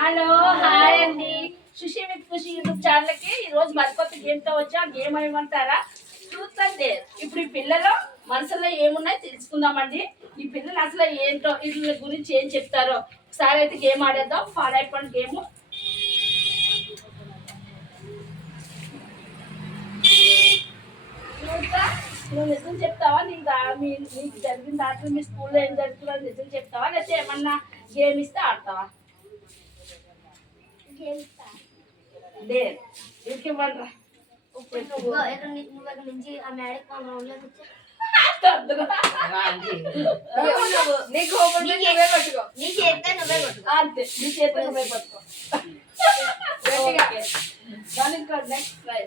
Hello hi అండి. Sushi with Khushi YouTube channel కి ఈ రోజు మరికొత్త గేమ్ తో వచ్చా. గేమ్ ఏమంటారా? Truth and dare. ఇప్పుడు ఈ పిల్లలు మనసులో ఏమున్నాయో తెలుసుకుందామండి. ఈ పిల్లలు అసలు ఏంటో వీళ్ళ గురించి ఏం చెప్తారో ఒకసారి అయితే గేమ్ ఆడేద్దాం. ఫాలో అయిపోండి గేమ్. నువ్వు నిజం చెప్తావా? నీకు జరిగిన దాంట్లో మీ స్కూల్లో ఏం జరుగుతుందో నిజం చెప్తావా, లేకపోతే ఏమన్నా గేమ్ ఇస్తే ఆడతావా? ఇవ్వండిరా. అంతే, నీ చేత నువ్వే పట్టుకో. నెక్స్ట్ ట్రై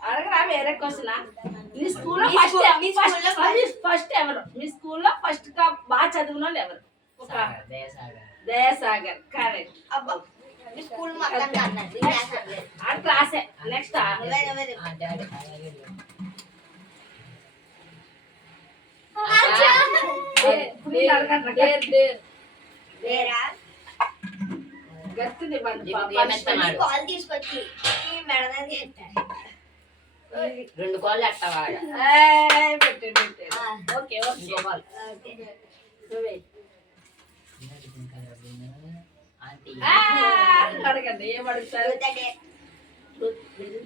అడగరా వేరే క్వశ్చన్. మీ స్కూల్లో ఫస్ట్ ఎవరు? మీ స్కూల్లో ఫస్ట్ గా బాగా చదివిన వాళ్ళు ఎవరు? దయాసాగర్. కరెక్ట్. క్లాసే. నెక్స్ట్ రెండు కాళ్ళు ఎట్టవా? అడగండి, ఏం అడుగుతారు?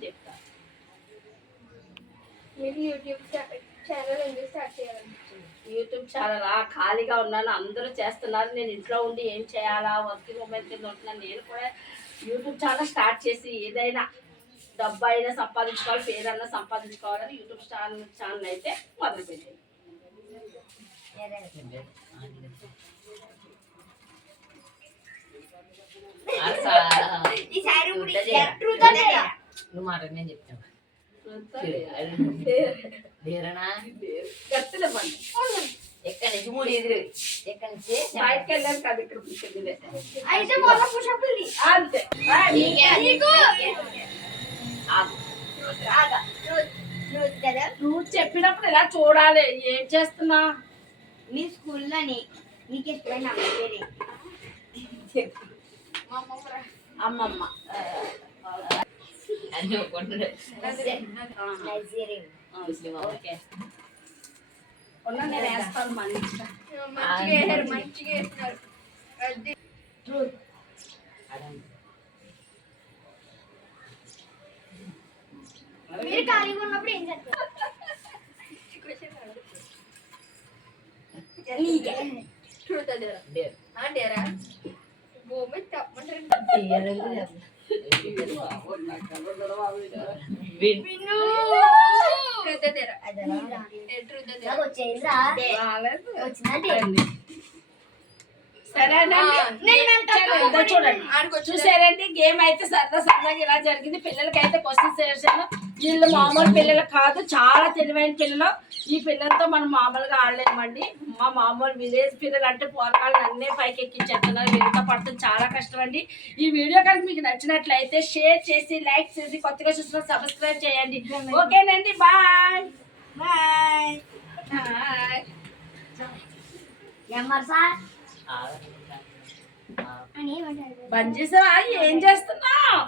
చెప్తా. యూట్యూబ్ ఛానల్ ఖాళీగా ఉన్నాను, అందరూ చేస్తున్నారు. నేను ఇంట్లో ఉండి ఏం చేయాలా, వర్కింగ్ ఉమెన్ కింద ఉంటున్నాను. నేను కూడా యూట్యూబ్ ఛానల్ స్టార్ట్ చేసి ఏదైనా డబ్బు అయినా సంపాదించుకోవాలి, పేరన్నా సంపాదించుకోవాలని యూట్యూబ్ ఛానల్ అయితే మొదలుపెట్టింది. నువ్వు మాట నేను చెప్తాను. ఎక్కడి నుంచి మూడు ఎదురు ఎక్కడి నుంచి బయటకు వెళ్ళాను కదా, ఇక్కడ నువ్వు చెప్పినప్పుడు ఇలా చూడాలి. ఏం చేస్తున్నా? మీ స్కూల్లోని నీకు ఇష్టమైన అమ్మమ్మ. నేను వేస్తాను మీరు ఖాళీగా ఉన్నప్పుడు ఏం చేస్తారు? చూసారండి, గేమ్ అయితే సరదాగా ఇలా జరిగింది. పిల్లలకైతే క్వశ్చన్స్ వేసాను. వీళ్ళు మామూలు పిల్లలు కాదు, చాలా తెలివైన పిల్లలు. ఈ పిల్లలతో మనం మామూలుగా ఆడలేమండి. మా మామూలు విలేజ్ పిల్లలు అంటే పోరగాళ్ళు అన్నీ పైకి ఎక్కించేస్తున్నారు. వీళ్ళతో పడతాం చాలా కష్టం అండి. ఈ వీడియో కనుక మీకు నచ్చినట్లయితే షేర్ చేసి, లైక్ చేసి, కొత్తగా చూసిన సబ్స్క్రైబ్ చేయండి. ఓకేనండి, బాయ్ బాయ్. బంద్ చేసావా? ఏం చేస్తున్నావు?